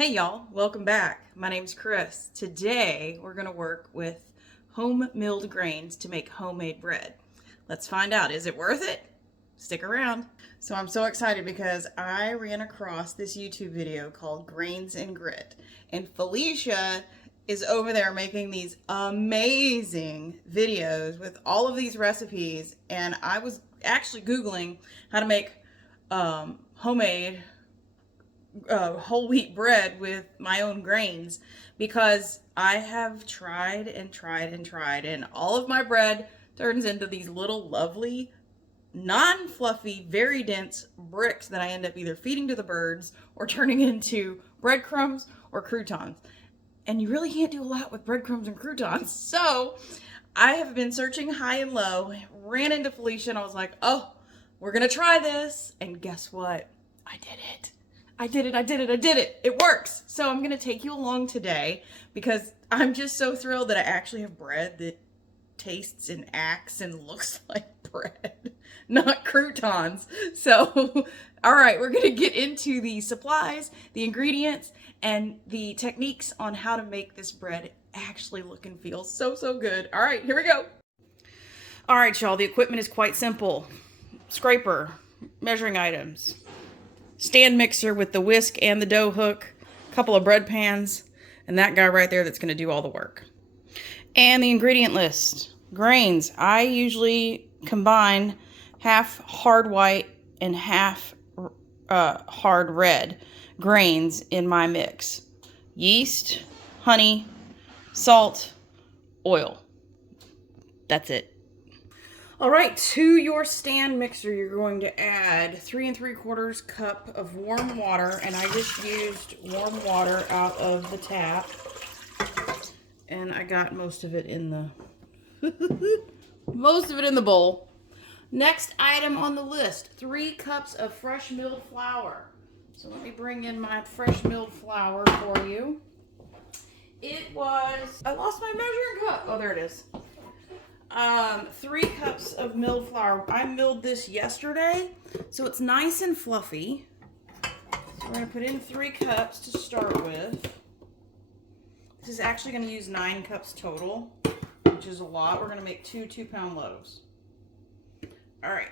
Hey y'all, welcome back. My name's Kris. Today we're going to work with home milled grains to make homemade bread. Let's find out, is it worth it? Stick around. So I'm so excited because I ran across this YouTube video called Grains and Grit, and Felicia is over there making these amazing videos with all of these recipes, and I was actually Googling how to make homemade whole wheat bread with my own grains because I have tried and tried and tried, and all of my bread turns into these little lovely, non-fluffy, very dense bricks that I end up either feeding to the birds or turning into breadcrumbs or croutons. And you really can't do a lot with breadcrumbs and croutons. So I have been searching high and low, ran into Felicia, and I was like, oh, we're gonna try this. And guess what? I did it. I did it. It works. So I'm going to take you along today because I'm just so thrilled that I actually have bread that tastes and acts and looks like bread, not croutons. So, all right, we're going to get into the supplies, the ingredients, and the techniques on how to make this bread actually look and feel so good. All right, here we go. All right, y'all, the equipment is quite simple. Scraper, measuring items, stand mixer with the whisk and the dough hook, a couple of bread pans, and that guy right there that's going to do all the work. And the ingredient list. Grains. I usually combine half hard white and half hard red grains in my mix. Yeast, honey, salt, oil. That's it. All right, to your stand mixer, you're going to add 3 3/4 cup of warm water, and I just used warm water out of the tap, and I got most of it in the bowl. Next item on the list, 3 cups of fresh milled flour. So let me bring in my fresh milled flour for you. I lost my measuring cup. Oh, there it is. 3 cups of milled flour. I milled this yesterday, so it's nice and fluffy. So we're going to put in 3 cups to start with. This is actually going to use 9 cups total, which is a lot. We're going to make 2 2-pound loaves. All right,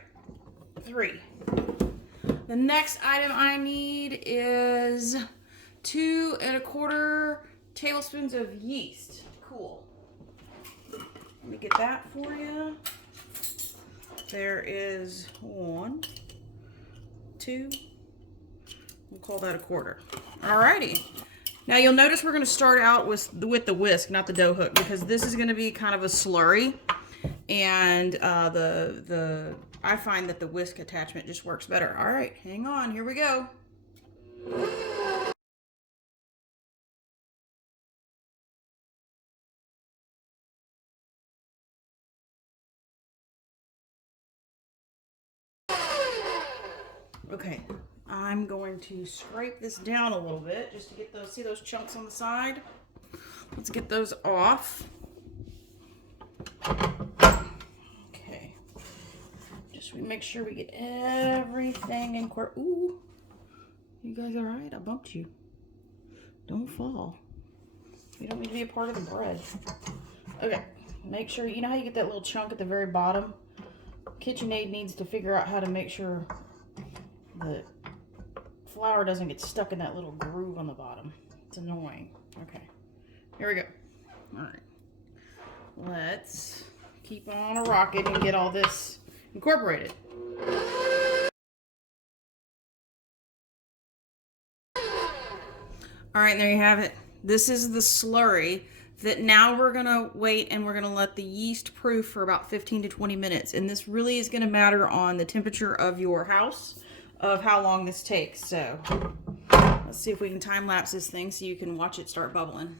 3. The next item I need is 2 1/4 tablespoons of yeast. Cool. Let me get that for you. There is 1, 2, we'll call that 1/4. Alrighty. Now you'll notice we're going to start out with the whisk, not the dough hook, because this is going to be kind of a slurry, and I find that the whisk attachment just works better. All right, hang on, here we go. Okay, I'm going to scrape this down a little bit just to get see those chunks on the side? Let's get those off. Okay, just make sure we get everything in court. Ooh, you guys all right? I bumped you. Don't fall. You don't need to be a part of the bread. Okay, make sure, you know how you get that little chunk at the very bottom? KitchenAid needs to figure out how to make sure the flour doesn't get stuck in that little groove on the bottom. It's annoying. Okay, here we go. All right, let's keep on a rocket and get all this incorporated. All right, there you have it. This is the slurry that now we're gonna wait, and we're gonna let the yeast proof for about 15 to 20 minutes. And this really is gonna matter on the temperature of your house, of how long this takes. So let's see if we can time lapse this thing so you can watch it start bubbling.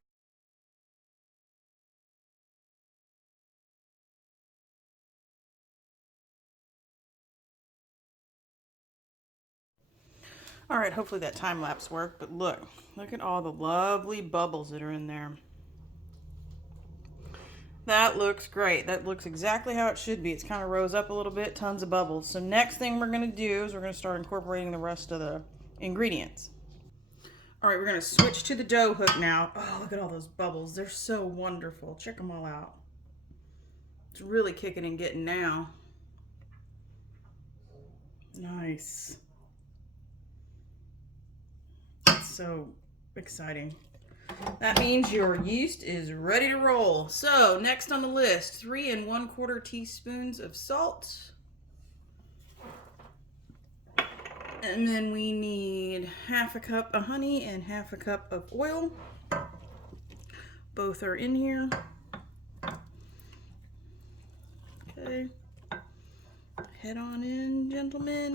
All right, hopefully that time lapse worked, but look at all the lovely bubbles that are in there. That looks great. That looks exactly how it should be. It's kind of rose up a little bit, tons of bubbles. So next thing we're going to do is we're going to start incorporating the rest of the ingredients. All right, we're gonna switch to the dough hook now. Oh, look at all those bubbles. They're so wonderful. Check them all out. It's really kicking and getting now. Nice. That's so exciting. That means your yeast is ready to roll. So next on the list, 3 1/4 teaspoons of salt. And then we need 1/2 cup of honey and 1/2 cup of oil. Both are in here. Okay. Head on in, gentlemen.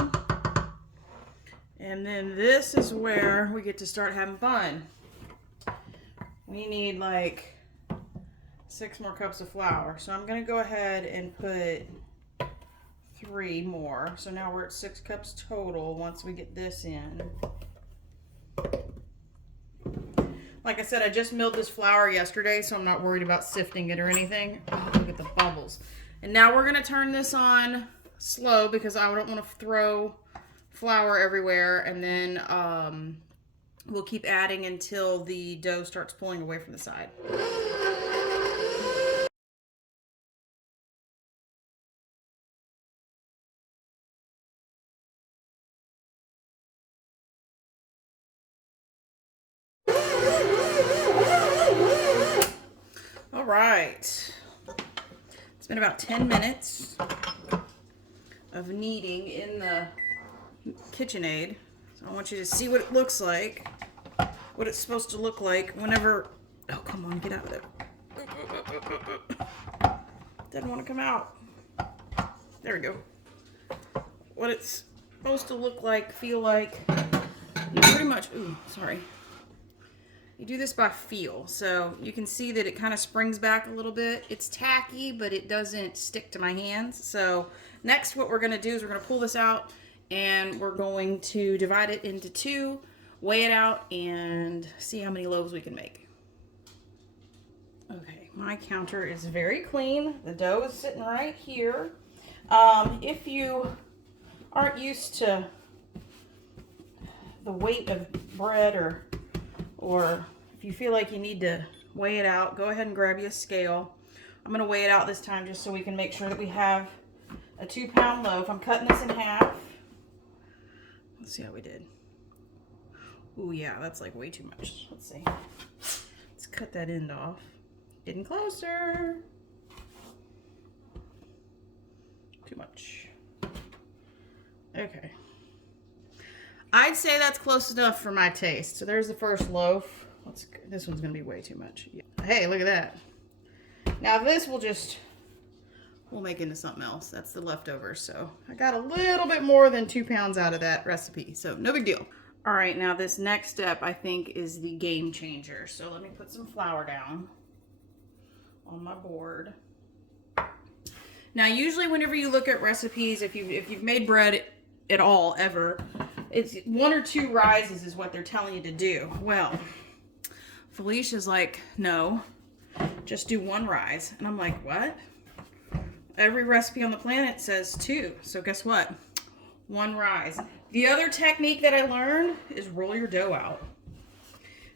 And then this is where we get to start having fun. We need like 6 more cups of flour. So I'm gonna go ahead and put 3 more. So now we're at 6 cups total once we get this in. Like I said, I just milled this flour yesterday, so I'm not worried about sifting it or anything. Oh, look at the bubbles. And now we're gonna turn this on slow because I don't want to throw flour everywhere, and then we'll keep adding until the dough starts pulling away from the side. All right. It's been about 10 minutes of kneading in the KitchenAid. So I want you to see what it looks like, what it's supposed to look like whenever, oh, come on, get out of there. Doesn't want to come out. There we go. What it's supposed to look like, feel like, you pretty much, ooh, sorry. You do this by feel. So you can see that it kind of springs back a little bit. It's tacky, but it doesn't stick to my hands. So next what we're going to do is we're going to pull this out and we're going to divide it into 2, weigh it out, and see how many loaves we can make. Okay, my counter is very clean. The dough is sitting right here. If you aren't used to the weight of bread, or if you feel like you need to weigh it out, go ahead and grab you a scale. I'm going to weigh it out this time just so we can make sure that we have a 2-pound loaf. I'm cutting this in half. Let's see how we did. Ooh, yeah, that's like way too much. Let's see. Let's cut that end off. Getting closer. Too much. Okay. I'd say that's close enough for my taste. So there's the first loaf. This one's going to be way too much. Yeah. Hey, look at that. Now this we'll make into something else. That's the leftovers. So I got a little bit more than 2 pounds out of that recipe. So no big deal. All right, now this next step I think is the game changer. So let me put some flour down on my board. Now usually whenever you look at recipes, if you've made bread at all ever, it's 1 or 2 rises is what they're telling you to do. Well, Felicia's like, no, just do 1 rise. And I'm like, what? Every recipe on the planet says 2. So guess what? 1 rise. The other technique that I learned is roll your dough out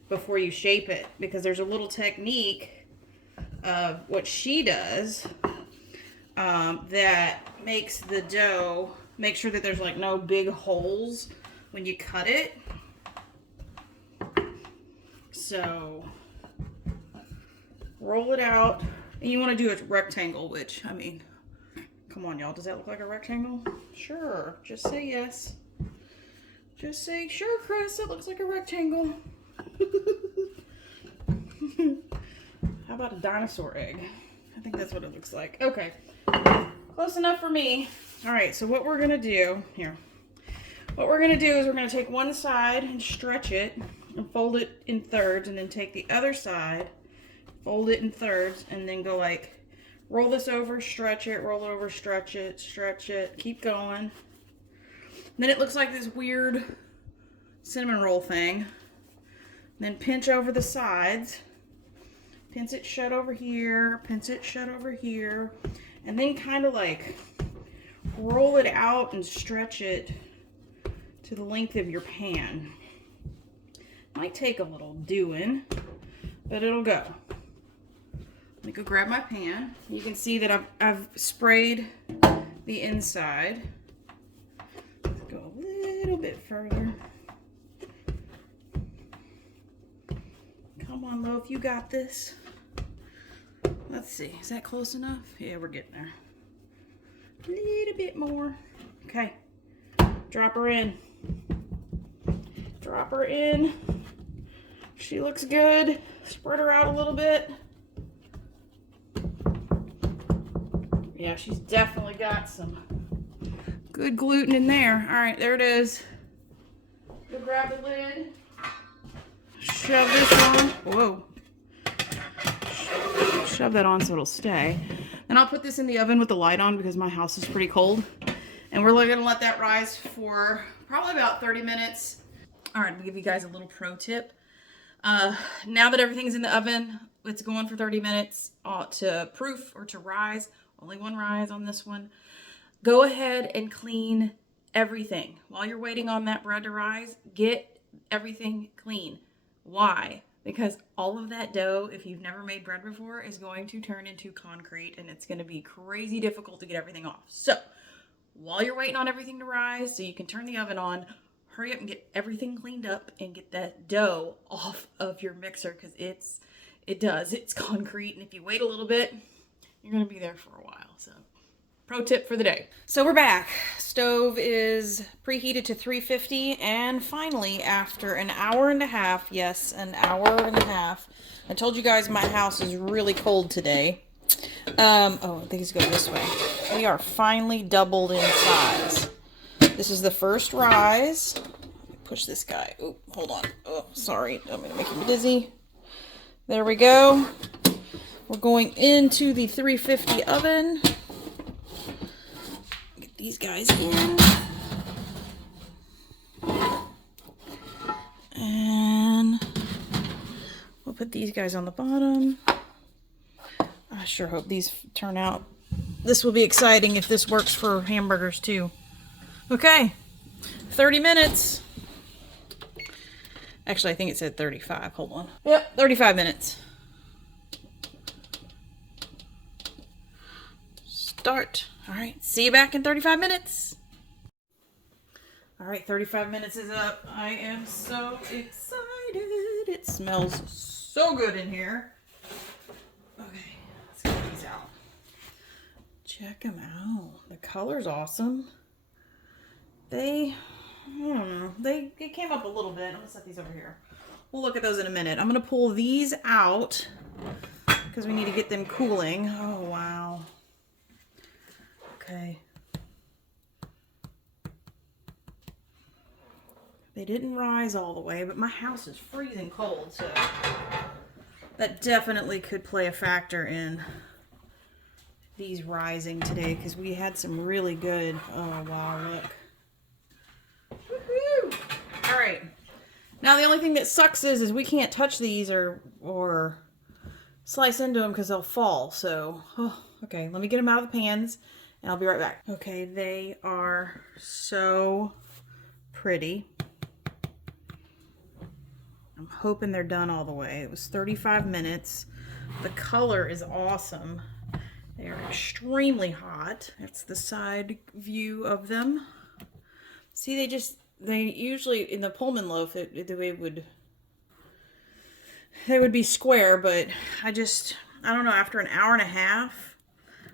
before you shape it, because there's a little technique of what she does that makes the dough, make sure that there's like no big holes when you cut it. So roll it out, and you want to do a rectangle, which, I mean, come on y'all, does that look like a rectangle? Sure, just say yes. Just say, sure Kris, that looks like a rectangle. How about a dinosaur egg? I think that's what it looks like. Okay, close enough for me. All right, so what we're gonna do here, what we're gonna do is we're gonna take one side and stretch it and fold it in thirds, and then take the other side, fold it in thirds, and then go like, roll this over, stretch it, roll it over, stretch it, keep going. Then it looks like this weird cinnamon roll thing. Then pinch over the sides, pinch it shut over here, pinch it shut over here, and then kind of like roll it out and stretch it to the length of your pan. Might take a little doing, but it'll go. Let me go grab my pan. You can see that I've sprayed the inside. Let's go a little bit further. Come on, Loaf, you got this. Let's see, is that close enough? Yeah, we're getting there. A little bit more. Okay, drop her in. Drop her in. She looks good. Spread her out a little bit. Yeah, she's definitely got some good gluten in there. All right, there it is. Go grab the lid. Shove this on. Whoa. Shove that on so it'll stay. Then I'll put this in the oven with the light on because my house is pretty cold. And we're going to let that rise for probably about 30 minutes. All right, I'm going to give you guys a little pro tip. Now that everything's in the oven, it's going for 30 minutes to proof or to rise. Only one rise on this one. Go ahead and clean everything. While you're waiting on that bread to rise, get everything clean. Why? Because all of that dough, if you've never made bread before, is going to turn into concrete and it's going to be crazy difficult to get everything off. So while you're waiting on everything to rise so you can turn the oven on, hurry up and get everything cleaned up and get that dough off of your mixer because it's concrete. And if you wait a little bit, you're going to be there for a while. So pro tip for the day. So we're back. Stove is preheated to 350. And finally, after an hour and a half, yes, an hour and a half. I told you guys my house is really cold today. Oh, these go this way. We are finally doubled in size. This is the first rise. Push this guy. Oh, hold on. Oh, sorry. I'm going to make him dizzy. There we go. We're going into the 350 oven. Get these guys in. And we'll put these guys on the bottom. I sure hope these turn out. This will be exciting if this works for hamburgers too. Okay, 30 minutes. Actually, I think it said 35. Hold on. Yep, 35 minutes. Start. All right, see you back in 35 minutes. All right, 35 minutes is up. I am so excited. It smells so good in here. Okay, let's get these out. Check them out. The color's awesome. I don't know. They came up a little bit. I'm going to set these over here. We'll look at those in a minute. I'm going to pull these out because we need to get them cooling. Oh, wow. Okay. They didn't rise all the way, but my house is freezing cold, so that definitely could play a factor in these rising today because we had some really good, oh, wow, look. Woohoo! All right. Now the only thing that sucks is we can't touch these or slice into them because they'll fall. So, okay, let me get them out of the pans and I'll be right back. Okay, they are so pretty. I'm hoping they're done all the way. It was 35 minutes. The color is awesome. They are extremely hot. That's the side view of them. See, they usually, in the Pullman loaf, they would be square, but I don't know, after an hour and a half,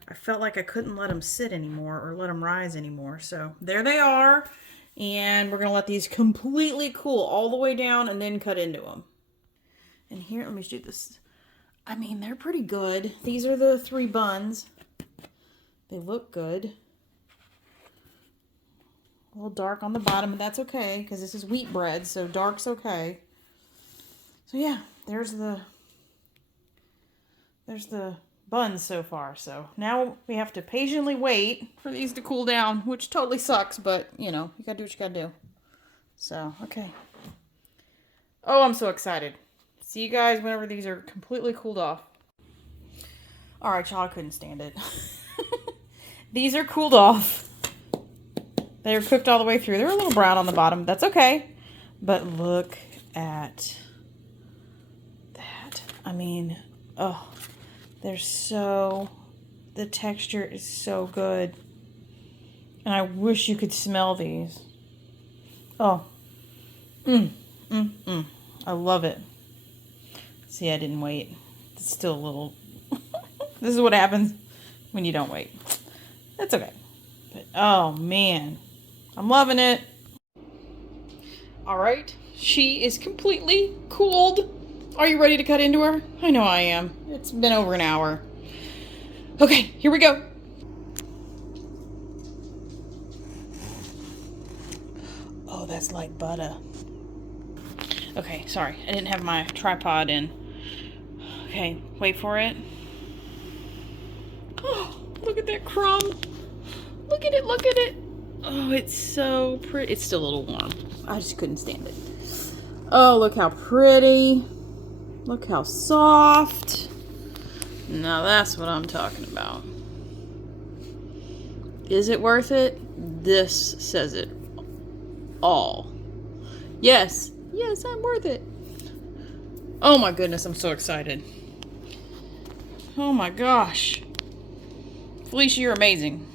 I felt like I couldn't let them sit anymore or let them rise anymore. So there they are, and we're going to let these completely cool all the way down and then cut into them. And here, let me do this. I mean, they're pretty good. These are the 3 buns. They look good. A little dark on the bottom, but that's okay because this is wheat bread, so dark's okay. So yeah, there's the buns so far. So now we have to patiently wait for these to cool down, which totally sucks, but you know, you gotta do what you gotta do. So, okay. Oh, I'm so excited. See you guys whenever these are completely cooled off. All right, y'all, I couldn't stand it. These are cooled off. They're cooked all the way through. They're a little brown on the bottom. That's okay. But look at that. I mean, oh, the texture is so good. And I wish you could smell these. Oh, I love it. See, I didn't wait. It's still a little, this is what happens when you don't wait. That's okay. But, oh man, I'm loving it. All right, she is completely cooled. Are you ready to cut into her? I know I am. It's been over an hour. Okay, here we go. Oh, that's like butter. Okay, sorry. I didn't have my tripod in. Okay, wait for it. Oh, look at that crumb. Look at it, look at it. Oh, it's so pretty. It's still a little warm. I just couldn't stand it. Oh, look how pretty. Look how soft. Now that's what I'm talking about. Is it worth it? This says it all. Yes, yes, I'm worth it. Oh my goodness, I'm so excited. Oh my gosh. Felicia, you're amazing.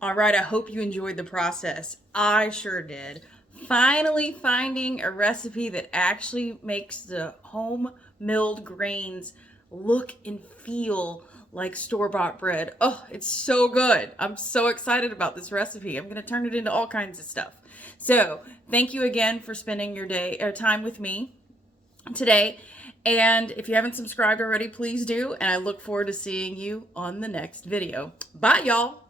All right, I hope you enjoyed the process. I sure did. Finally finding a recipe that actually makes the home milled grains look and feel like store-bought bread. Oh, it's so good. I'm so excited about this recipe. I'm going to turn it into all kinds of stuff. So thank you again for spending your day or time with me today. And if you haven't subscribed already, please do. And I look forward to seeing you on the next video. Bye, y'all.